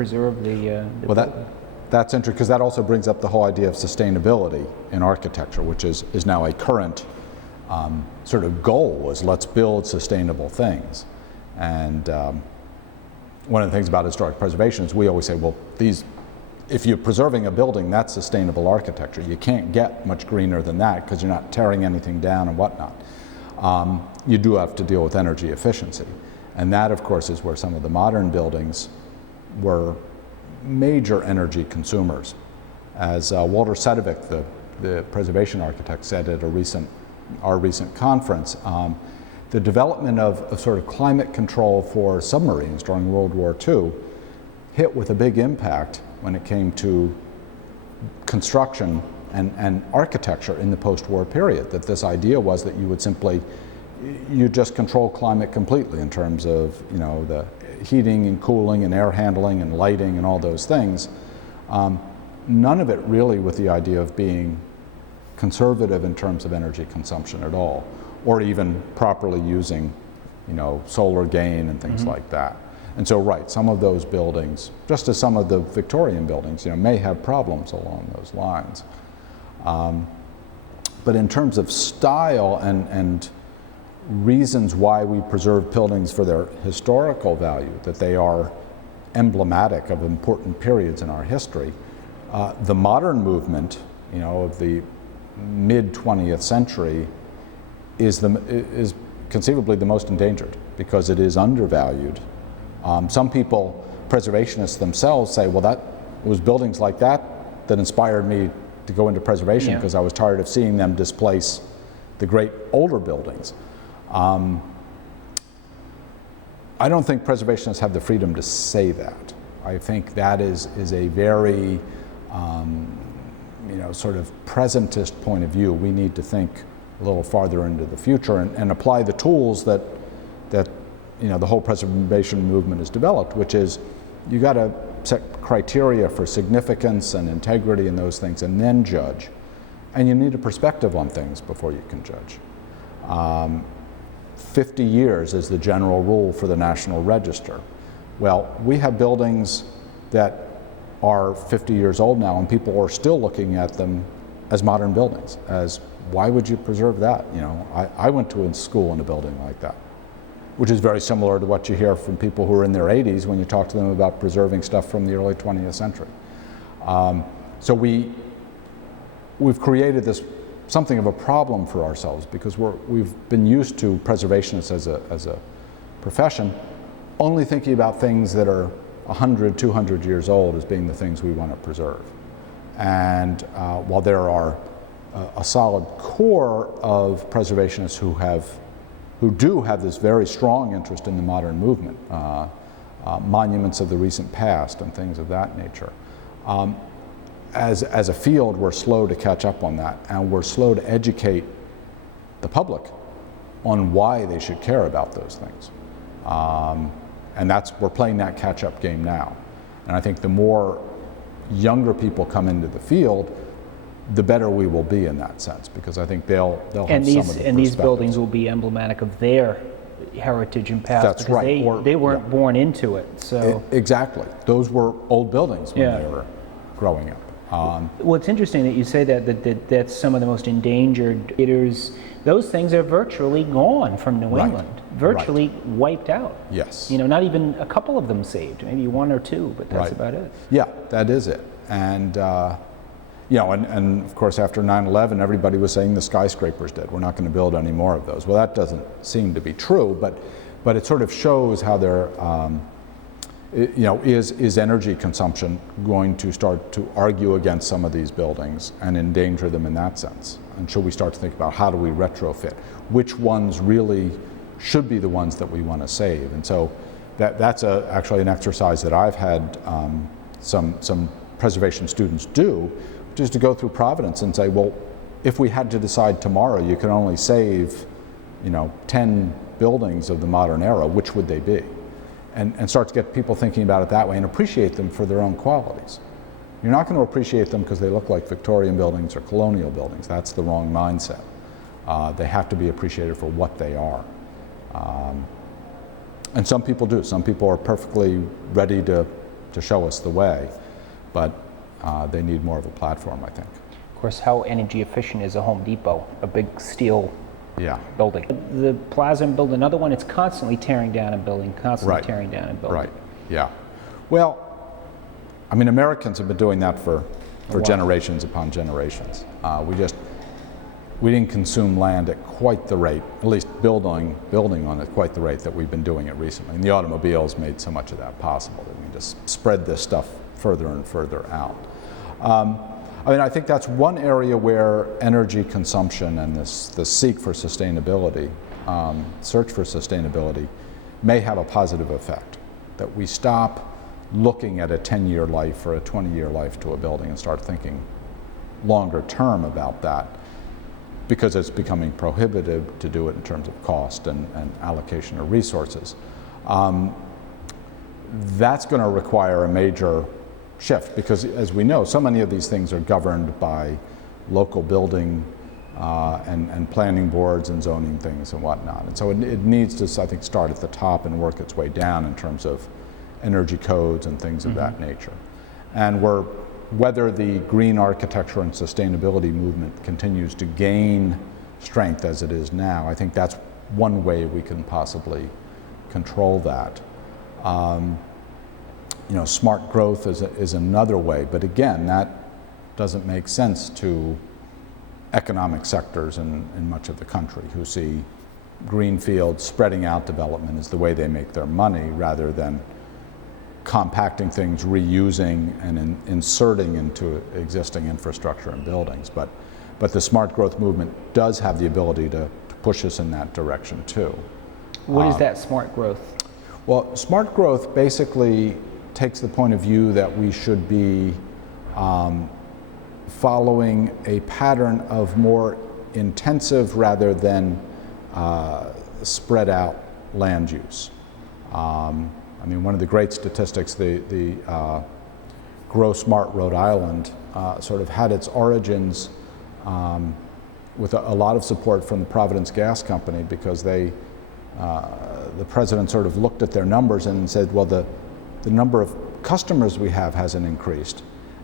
preserve the Well, that's interesting, because that also brings up the whole idea of sustainability in architecture, which is now a current sort of goal, is let's build sustainable things. And one of the things about historic preservation is we always say, well, if you're preserving a building, that's sustainable architecture. You can't get much greener than that because you're not tearing anything down and whatnot. You do have to deal with energy efficiency. And that, of course, is where some of the modern buildings were major energy consumers. As Walter Sedovic, the preservation architect, said at our recent conference, the development of sort of climate control for submarines during World War II hit with a big impact when it came to construction and architecture in the post-war period. That this idea was that you just control climate completely in terms of the heating and cooling and air handling and lighting and all those things. None of it really with the idea of being conservative in terms of energy consumption at all, or even properly using solar gain and things like that. And so, right, some of those buildings, just as some of the Victorian buildings, may have problems along those lines. But in terms of style and reasons why we preserve buildings for their historical value, that they are emblematic of important periods in our history, the modern movement, of the mid-20th century is conceivably the most endangered because it is undervalued. Some people, preservationists themselves, say, well, that was buildings like that inspired me to go into preservation because I was tired of seeing them displace the great older buildings. I don't think preservationists have the freedom to say that. I think that is a very sort of presentist point of view. We need to think a little farther into the future and apply the tools that the whole preservation movement has developed, which is you got to set criteria for significance and integrity and those things, and then judge. And you need a perspective on things before you can judge. 50 years is the general rule for the National Register. Well, we have buildings that are 50 years old now, and people are still looking at them as modern buildings. As why would you preserve that? I went to school in a building like that, which is very similar to what you hear from people who are in their 80s when you talk to them about preserving stuff from the early 20th century. So we've created something of a problem for ourselves because we've been used to preservationists as a profession only thinking about things that are 100, 200 years old as being the things we want to preserve. And while there are a solid core of preservationists who do have this very strong interest in the modern movement, monuments of the recent past and things of that nature. As a field, we're slow to catch up on that, and we're slow to educate the public on why they should care about those things. And we're playing that catch-up game now. And I think the more younger people come into the field, the better we will be in that sense, because I think they'll have some of the perspectives. And these buildings will be emblematic of their heritage and past. That's because right. They weren't born into it. So exactly. Those were old buildings when they were growing up. Well, it's interesting that you say that's some of the most endangered theaters. Those things are virtually gone from New England, virtually wiped out. Yes. Not even a couple of them saved, maybe one or two, but that's about it. Yeah, that is it. And and of course after 9/11, everybody was saying the skyscraper's dead. We're not going to build any more of those. Well, that doesn't seem to be true, but it sort of shows how they're. Is energy consumption going to start to argue against some of these buildings and endanger them in that sense? And should we start to think about how do we retrofit? Which ones really should be the ones that we want to save? And so that's actually an exercise that I've had some preservation students do, which is to go through Providence and say, well, if we had to decide tomorrow you could only save 10 buildings of the modern era, which would they be? And start to get people thinking about it that way and appreciate them for their own qualities. You're not going to appreciate them because they look like Victorian buildings or colonial buildings. That's the wrong mindset. They have to be appreciated for what they are. And some people do. Some people are perfectly ready to to show us the way, but they need more of a platform, I think. Of course, how energy efficient is a Home Depot, a big steel building? The plaza and build another one, it's constantly tearing down and building, constantly tearing down and building. Right, yeah. Well, I mean, Americans have been doing that for generations upon generations. We didn't consume land at quite the rate, at least building on it quite the rate that we've been doing it recently. And the automobiles made so much of that possible that we can just spread this stuff further and further out. I mean, I think that's one area where energy consumption and this seek for sustainability, search for sustainability, may have a positive effect. That we stop looking at a 10-year life or a 20-year life to a building and start thinking longer term about that, because it's becoming prohibitive to do it in terms of cost and allocation of resources. That's going to require a major shift, because as we know, so many of these things are governed by local building and planning boards and zoning things and whatnot. And so it needs to, I think, start at the top and work its way down in terms of energy codes and things of that nature. And whether the green architecture and sustainability movement continues to gain strength as it is now, I think that's one way we can possibly control that. Smart growth is another way, but again, that doesn't make sense to economic sectors in much of the country who see greenfield spreading out development as the way they make their money, rather than compacting things, reusing, and inserting into existing infrastructure and buildings. But the smart growth movement does have the ability to push us in that direction too. What is that smart growth? Well, smart growth basically takes the point of view that we should be following a pattern of more intensive rather than spread out land use. I mean, one of the great statistics, the Grow Smart Rhode Island sort of had its origins with a lot of support from the Providence Gas Company, because the president sort of looked at their numbers and said, well, the number of customers we have hasn't increased,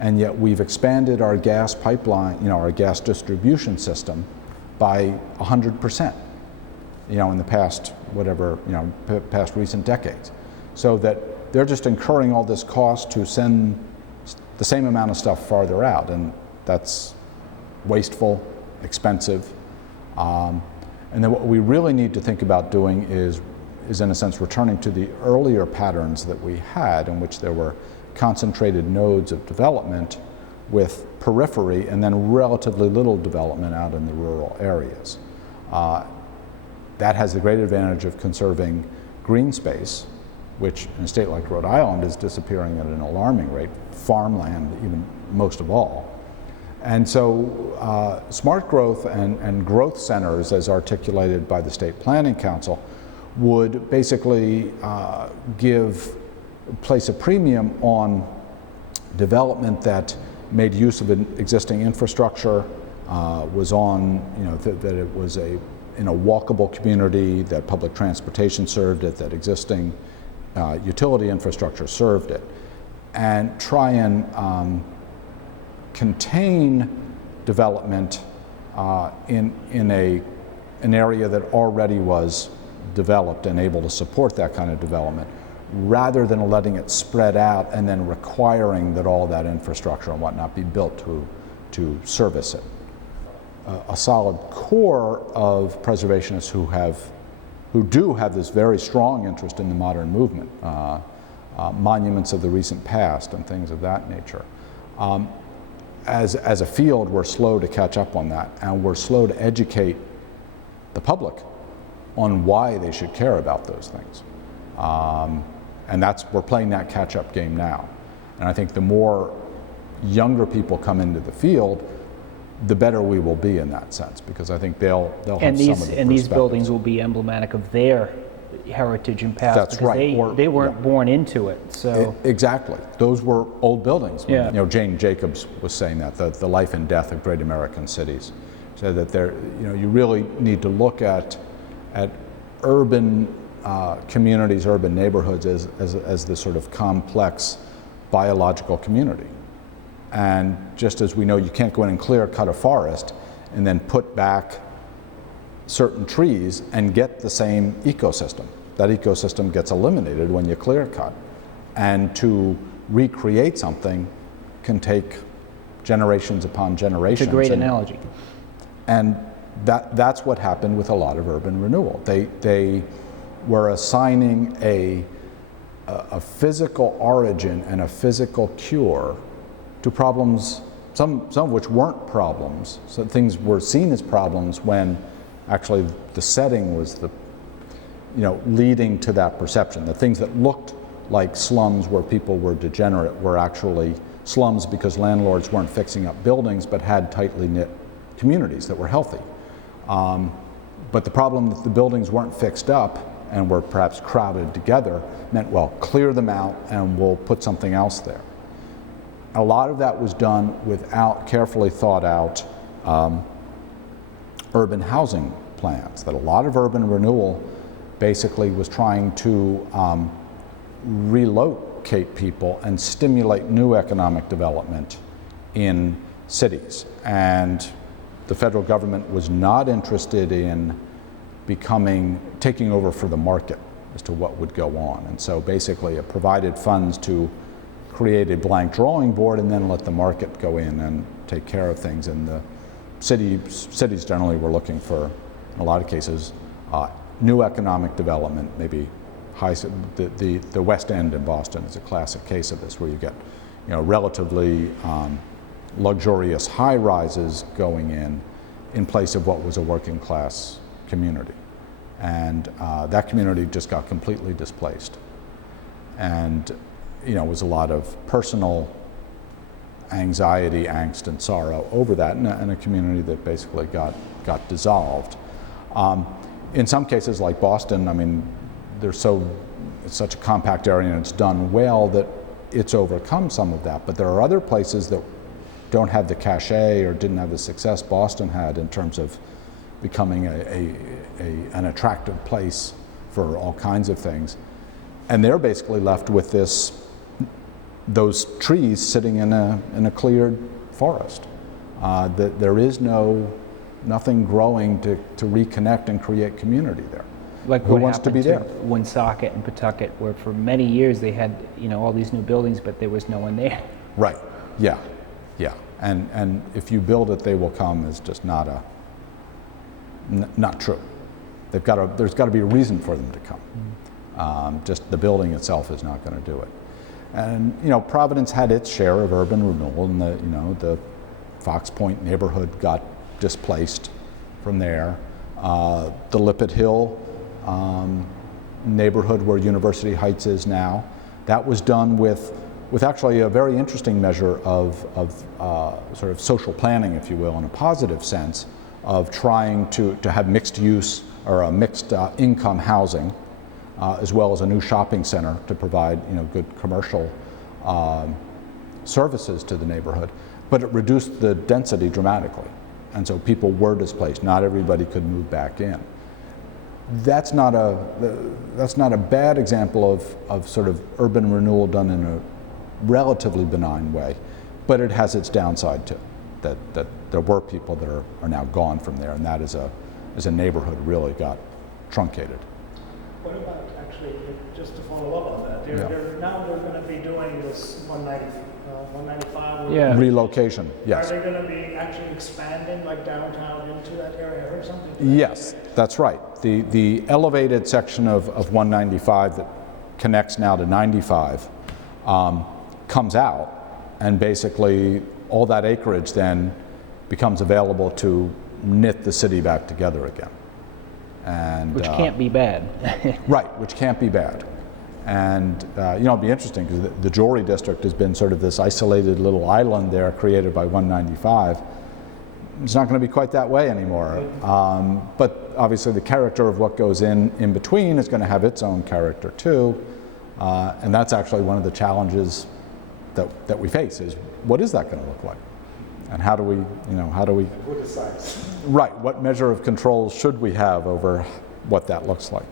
and yet we've expanded our gas pipeline, our gas distribution system by 100%, in the past, past recent decades. So that they're just incurring all this cost to send the same amount of stuff farther out, and that's wasteful, expensive. And then what we really need to think about doing is in a sense returning to the earlier patterns that we had, in which there were concentrated nodes of development with periphery and then relatively little development out in the rural areas. That has the great advantage of conserving green space, which in a state like Rhode Island is disappearing at an alarming rate, farmland even most of all. And so smart growth and growth centers, as articulated by the State Planning Council, would basically place a premium on development that made use of an existing infrastructure, was on, that it was in a walkable community, that public transportation served it, that existing utility infrastructure served it, and try and contain development in an area that already was developed and able to support that kind of development, rather than letting it spread out and then requiring that all that infrastructure and whatnot be built to service it. A solid core of preservationists who do have this very strong interest in the modern movement, monuments of the recent past and things of that nature. As a field, we're slow to catch up on that, and we're slow to educate the public on why they should care about those things. And we're playing that catch-up game now. And I think the more younger people come into the field, the better we will be in that sense, because I think they'll have some of the perspectives. And these buildings will be emblematic of their heritage and past. That's right. They weren't born into it. So exactly. Those were old buildings. Yeah. Jane Jacobs was saying that the life and death of great American cities. So that you really need to look at urban communities, urban neighborhoods as the sort of complex biological community. And just as we know you can't go in and clear cut a forest and then put back certain trees and get the same ecosystem. That ecosystem gets eliminated when you clear cut. And to recreate something can take generations upon generations. It's a great analogy. And that's what happened with a lot of urban renewal. They were assigning a physical origin and a physical cure to problems, some of which weren't problems. So things were seen as problems when actually the setting was leading to that perception. The things that looked like slums where people were degenerate were actually slums because landlords weren't fixing up buildings but had tightly knit communities that were healthy. But the problem that the buildings weren't fixed up and were perhaps crowded together meant, well, clear them out and we'll put something else there. A lot of that was done without carefully thought out urban housing plans. That a lot of urban renewal basically was trying to relocate people and stimulate new economic development in cities. And the federal government was not interested in taking over for the market as to what would go on. And so basically it provided funds to create a blank drawing board and then let the market go in and take care of things. And the cities generally were looking for, in a lot of cases, new economic development, maybe the West End in Boston is a classic case of this, where you get relatively luxurious high rises going in place of what was a working class community. And that community just got completely displaced. And it was a lot of personal anxiety, angst, and sorrow over that, and a community that basically got dissolved. In some cases, like Boston, I mean, it's such a compact area and it's done well that it's overcome some of that. But there are other places that don't have the cachet or didn't have the success Boston had in terms of becoming an attractive place for all kinds of things. And they're basically left with those trees sitting in a cleared forest. There is nothing growing to reconnect and create community there. Like who wants to be there? Woonsocket and Pawtucket, where for many years they had all these new buildings, but there was no one there. Right. Yeah. And if you build it, they will come is just not true. There's got to be a reason for them to come. Just the building itself is not going to do it. And Providence had its share of urban renewal, and the Fox Point neighborhood got displaced from there. The Lippet Hill neighborhood where University Heights is now, that was done with actually a very interesting measure of sort of social planning, if you will, in a positive sense, of trying to have mixed use or a mixed income housing, as well as a new shopping center to provide good commercial services to the neighborhood. But it reduced the density dramatically, and so people were displaced. Not everybody could move back in. That's not a bad example of sort of urban renewal done in a relatively benign way, but it has its downside too. That there were people that are now gone from there, and that as a neighborhood really got truncated. What about, actually, just to follow up on that, now they're going to be doing this 195? Yeah. Relocation, yes. Are they going to be actually expanding like downtown into that area? I heard something. Yes, that's right. The elevated section of 195 that connects now to 95 comes out, and basically all that acreage then becomes available to knit the city back together again. And, which can't be bad. Right, which can't be bad. And it'd be interesting because the Jory district has been sort of this isolated little island there created by 195. It's not going to be quite that way anymore. But obviously the character of what goes in between is going to have its own character too. And that's actually one of the challenges that we face is, what is that going to look like? And how do we? Who decides? Right, what measure of control should we have over what that looks like?